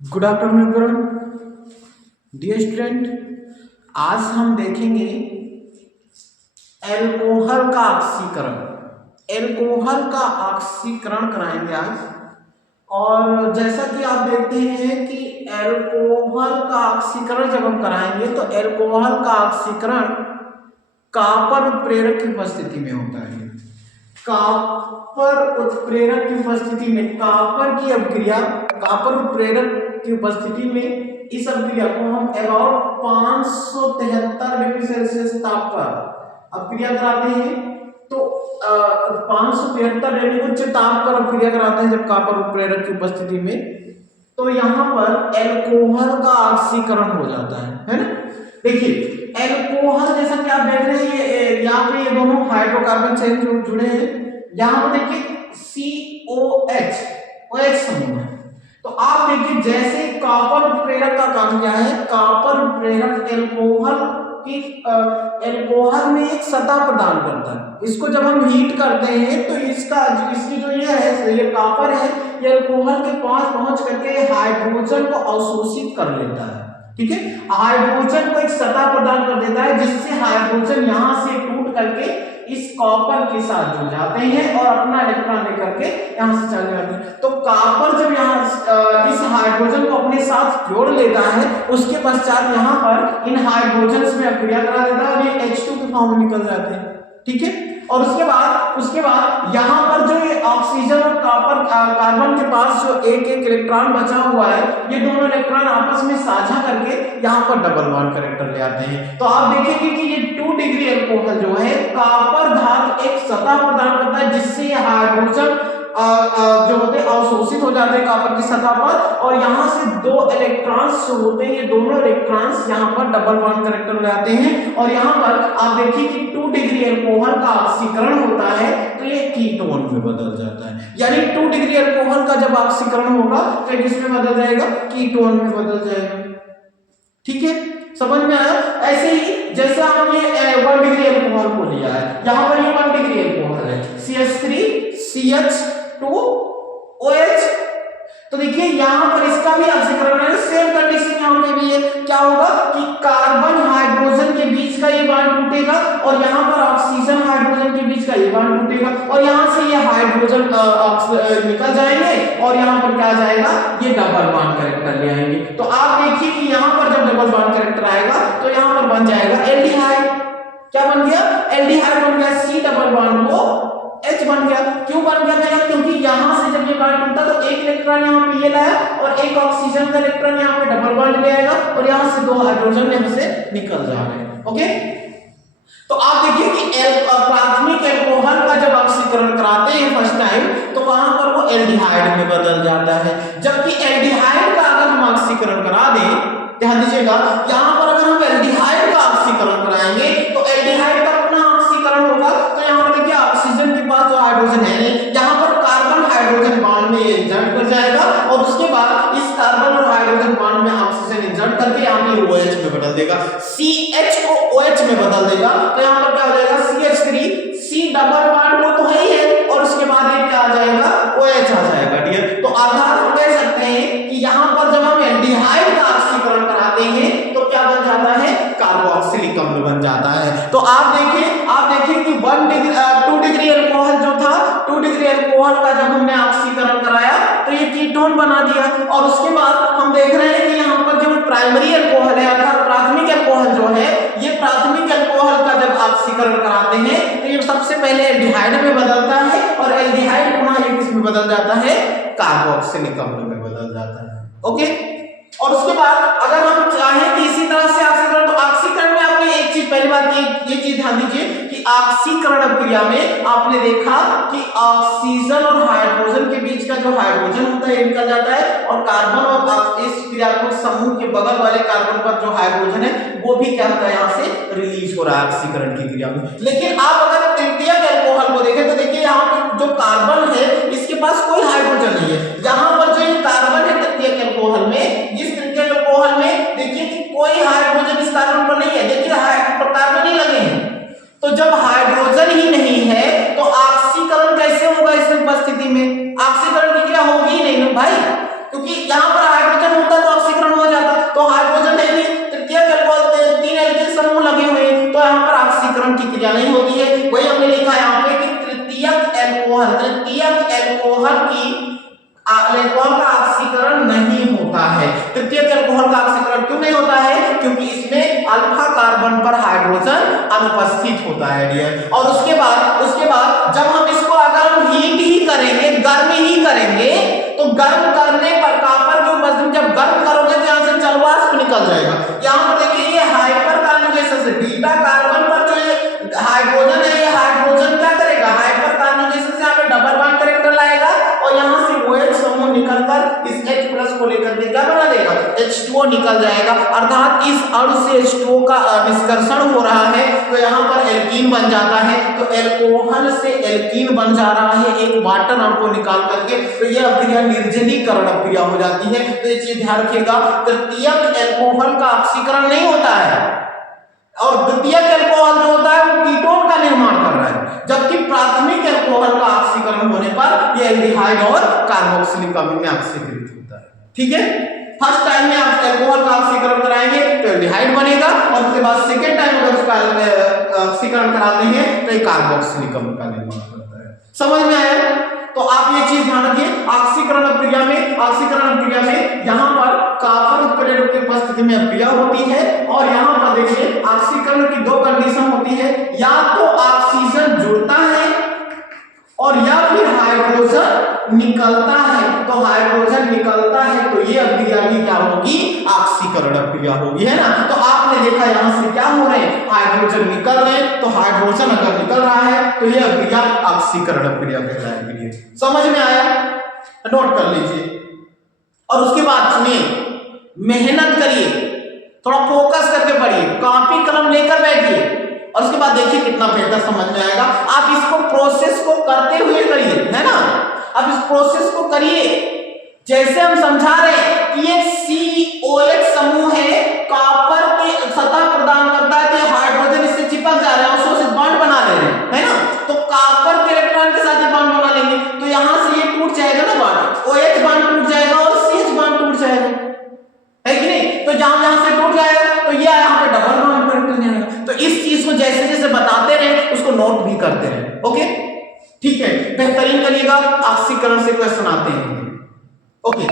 Good afternoon everyone dear student. आज हम देखेंगे एल्कोहल का ऑक्सीकरण। एल्कोहल का ऑक्सीकरण कराएंगे आज। और जैसा कि आप देखते हैं कि एल्कोहल का ऑक्सीकरण जब हम कराएंगे तो एल्कोहल का ऑक्सीकरण कॉपर उत्प्रेरक की उपस्थिति में होता है। कॉपर उत्प्रेरक की उपस्थिति में कॉपर की अभिक्रिया, कॉपर उत्प्रेरक की उपस्थिति में इस अभिक्रिया को हम अबाउट 573 डिग्री सेल्सियस ताप पर अभिक्रिया कराते हैं। तो 573 यानी उच्च ताप पर अभिक्रिया कराते हैं जब कॉपर उत्प्रेरक की उपस्थिति में, तो यहाँ पर एल्कोहल का ऑक्सीकरण हो जाता है ना। देखिए एल्कोहल जैसा कि आप देख रहे हैं ये यहाँ पे ये दोनों हाइड्रोकार्बन चेन जो जुड़े हैं, यहाँ पर देखिए COH OH समूह है। तो आप देखिए जैसे कॉपर उत्प्रेरक का काम क्या है, कॉपर उत्प्रेरक एल्कोहल में एक सतह प्रदान करता है। इसको जब हम हीट करते हैं तो इसकी जो ये कॉपर है ये एल्कोहल के पास पहुंच करके हाइड्रोजन को अवशोषित कर लेता है। ठीक है, हाइड्रोजन को एक सतह प्रदान कर देता है जिससे हाइड्रोजन यहां से टूट करके इस कॉपर के साथ जुड़ जाते हैं और अपना इलेक्ट्रॉन लेकर के यहां से चले जाते हैं। तो कॉपर जब यहां इस हाइड्रोजन को अपने साथ जोड़ लेता है उसके पश्चात यहां पर इन हाइड्रोजन में अभिक्रिया करा देता है और ये H2 के फॉर्म में निकल जाते हैं। ठीक है, और उसके बाद यहाँ पर जो ये ऑक्सीजन और कार्बन के पास जो एक एक इलेक्ट्रॉन बचा हुआ है, ये दोनों इलेक्ट्रॉन आपस में साझा करके यहाँ पर डबल बॉन्ड कैरेक्टर ले आते हैं। तो आप देखेंगे कि ये 2 डिग्री अल्कोहल जो है कॉपर धातु एक सतह प्रदान करता है जिससे ये हाइड्रोजन जो होते हैं अवशोषित हो जाते हैं कॉपर की सतह पर, और यहाँ से 2 इलेक्ट्रॉन्स जो होते हैं ये दोनों इलेक्ट्रॉन्स यहाँ पर डबल बॉन्ड कैरेक्टर ले आते हैं और यहाँ पर आप देखिए कि 2 डिग्री अल्कोहल का ऑक्सीकरण होता है तो ये कीटोन में बदल जाता है। यानी 2 डिग्री अल्कोहल का जब ऑक्सीकरण होगा तो ये किसमें बदल जाएगा, कीटोन में बदल जाएगा। ठीक है, समझ में आया। ऐसे ही जैसे हमने 1 डिग्री अल्कोहल को लिया है, यहाँ पर ये 1 डिग्री अल्कोहल है CH3CH2OH। तो देखिए यहाँ पर इसका भी ऑक्सीकरण है, सेम कंडीशन यहाँ पे भी है। क्या होगा कि कार्बन हाइड्रोजन के बीच का ये बॉन्ड टूटेगा और यहाँ पर ऑक्सीजन हाइड्रोजन के बीच का ये बॉन्ड टूटेगा और यहाँ से ये हाइड्रोजन निकल जाएंगे और यहाँ पर क्या जाएगा, ये डबल बॉन्ड कैरेक्टर ले आएंगे। तो आप देखिए कि यहाँ पर जब डबल बॉन्ड कैरेक्टर आएगा तो यहाँ पर बन जाएगा एल्डिहाइड। क्या बन गया, एल्डिहाइड बन गया। C डबल बॉन्ड को H बन गया। क्यों बन गया भैया, क्योंकि यहां से जब ये बॉन्ड टूटा तो एक इलेक्ट्रॉन यहां पे ये लाया और एक ऑक्सीजन का इलेक्ट्रॉन यहां पे डबल बॉन्ड ले आएगा और यहां से 2 हाइड्रोजन यहां से निकल जा रहे हैं। ओके, तो आप देखिए कि प्राथमिक एल्कोहल का जब ऑक्सीकरण कराते हैं फर्स्ट टाइम तो वहां पर वो एल्डिहाइड में बदल जाता है, जबकि एल्डिहाइड का अगर हम ऑक्सीकरण करा दें, ध्यान दीजिएगा यहां पर अगर हम एल्डिहाइड का ऑक्सीकरण कराएंगे तो एल्डिहाइड का अपना ऑक्सीकरण होगा। तो यहां पर देखिए ऑक्सीजन के पास जो हाइड्रोजन है नहीं, यहां पर कार्बन हाइड्रोजन बॉन्ड में इंसर्ट कर जाएगा और उसके बाद इस कार्बन और हाइड्रोजन बॉन्ड में ऑक्सीजन इंसर्ट करके यहां पे OH में बदल देगा, CH को OH में बदल देगा। तो यहां पर क्या हो जाएगा, CH3 C डबल बॉन्ड वो तो है ही है और उसके बाद ये क्या आ जाएगा, OH आ जाएगा। डियर, तो अर्थात हम कह सकते हैं कि यहां पर जब हम एल्डिहाइड का ऑक्सीकरण कराते हैं तो क्या बन जाता है, कार्बोक्सिलिक अम्ल बन जाता है। तो आप देखिए कि 2 डिग्री अल्कोहल जो था, 2 डिग्री अल्कोहल का जब हमने ऑक्सीकरण कराया तो ये कीटोन बना दिया और उसके बाद हम देख रहे हैं कि यहाँ पर जो प्राइमरी अल्कोहल है अर्थात प्राथमिक अल्कोहल जो है, ये प्राथमिक अल्कोहल का जब ऑक्सीकरण कराते हैं तो ये सबसे पहले एल्डिहाइड में बदलता है और एल्डिहाइड पुनः ये किस में बदल जाता है, कार्बोक्सिलिक अम्ल में बदल जाता है। ओके, और उसके बाद अगर हम चाहें कि इसी तरह से ऑक्सीकरण, तो ऑक्सीकरण में आपने एक चीज, पहली बात ये चीज ध्यान दीजिए कि ऑक्सीकरण प्रक्रिया में आपने देखा कि ऑक्सीजन और हाइड्रोजन के बीच का जो हाइड्रोजन होता है निकल जाता है और कार्बन और इस क्रियात्मक समूह के बगल वाले कार्बन पर जो हाइड्रोजन है वो भी क्या होता है, यहाँ से रिलीज हो रहा है ऑक्सीकरण की क्रिया में। लेकिन आप अगर तृतीयक अल्कोहल को देखें तो देखिए यहाँ पर जो कार्बन है इसके पास कोई हाइड्रोजन नहीं है। यहाँ पर जो ये कार्बन है तृतीयक अल्कोहल में, इस तृतीयक अल्कोहल में देखिए कि कोई हाइड्रोजन इस कार्बन पर नहीं है, देखिए कार्बन ही लगे हैं। तो जब हाइड्रोजन ही नहीं है तो ऑक्सीकरण कैसे होगा इस उपस्थिति में, ऑक्सीकरण की क्रिया होगी ही नहीं ना भाई, क्योंकि यहाँ पर हाइड्रोजन होता उपस्थित होता है डियर। और उसके बाद जब हम इसको अगर हम हीट ही करेंगे, गर्म ही करेंगे, तो गर्म करने पर कॉपर के उपस्थिति, जब गर्म करोगे तो यहां से जल वाष्प निकल जाएगा। यहां पर देखिए ये हाइपर कॉन्जुगेशन से बीटा कार्बन पर जो ये हाइड्रोजन है, ये हाइड्रोजन क्या करेगा, हाइपर कॉन्जुगेशन से यहां पे डबल बॉन्ड कैरेक्टर लाएगा और यहां से OH समूह निकलकर इस H+ को लेकर के क्या बना देगा, H2O निकल जाएगा। अर्थात इस अणु से H2O का निष्कर्षण हो रहा है तो यहां पर एल्कीन बन जाता है। तो एल्कोहल से एल्कीन बन जा रहा है एक वाटर अणु को निकाल करके, तो यह अभिक्रिया निर्जलीकरण अभिक्रिया हो जाती है। तो ये चीज ध्यान रखिएगा, तृतीयक एल्कोहल का ऑक्सीकरण नहीं होता है और द्वितीयक एल्कोहल जो होता है वो कीटोन का निर्माण कर रहा है, जबकि प्राथमिक एल्कोहल का ऑक्सीकरण होने पर यह एल्डिहाइड और कार्बोक्सिलिक अम्ल में ऑक्सीकृत होता है। ठीक है, फर्स्ट टाइम में आप एल्कोहल का ऑक्सीकरण कराएंगे तो एल्डिहाइड बनेगा और उसके बाद सेकेंड टाइम अगर उसका ऑक्सीकरण कराते हैं तो ये कार्बोक्सिलिक अम्ल का निर्माण करता है। समझ में आया? तो आप ये चीज ध्यान रखिए, ऑक्सीकरण अभिक्रिया में यहां पर कॉपर उत्प्रेरक की उपस्थिति में अभिक्रिया होती है और यहां पर देखिए ऑक्सीकरण की दो कंडीशन होती है, या तो ऑक्सीजन जुड़ता है और या फिर हाइड्रोजन निकलता है। तो हाइड्रोजन निकलता है तो ये अभिक्रिया भी क्या होगी, ऑक्सीकरण अभिक्रिया होगी, है ना। तो आपने देखा यहां से क्या हो रहे हैं, हाइड्रोजन निकल रहे हैं, तो हाइड्रोजन अगर निकल रहा है तो ये अभिक्रिया ऑक्सीकरण अभिक्रिया कहलाएगी। समझ में आया? नोट कर लीजिए। और उसके बाद सुनिए, मेहनत करिए, थोड़ा फोकस करके पढ़िए, कॉपी कलम लेकर बैठिए और उसके बाद देखिए कितना बेहतर समझ में आएगा। आप इसको प्रोसेस को करते हुए करिए, है ना। अब इस प्रोसेस को करिए जैसे हम समझा रहे हैं कि ये COH समूह है, कॉपर की सतह प्रदान करता है, तो हाइड्रोजन इससे चिपक जा रहे हैं और सोच बॉन्ड बना ले रहे हैं, है ना। तो कॉपर के इलेक्ट्रॉन के साथ बॉन्ड बना लेंगे तो यहां से ये टूट जाएगा ना बॉन्ड, OH बॉन्ड टूट जाएगा और CH बॉन्ड टूट जाएगा, है कि नहीं। तो जहां से टूट जाएगा तो ये यहाँ पे डबल बॉन्ड करने आएगा। तो इस चीज को जैसे जैसे बताते रहे उसको नोट भी करते रहे। ओके, ठीक है, बेहतरीन करिएगा, ऑक्सीकरण से क्वेश्चन आते हैं। ओके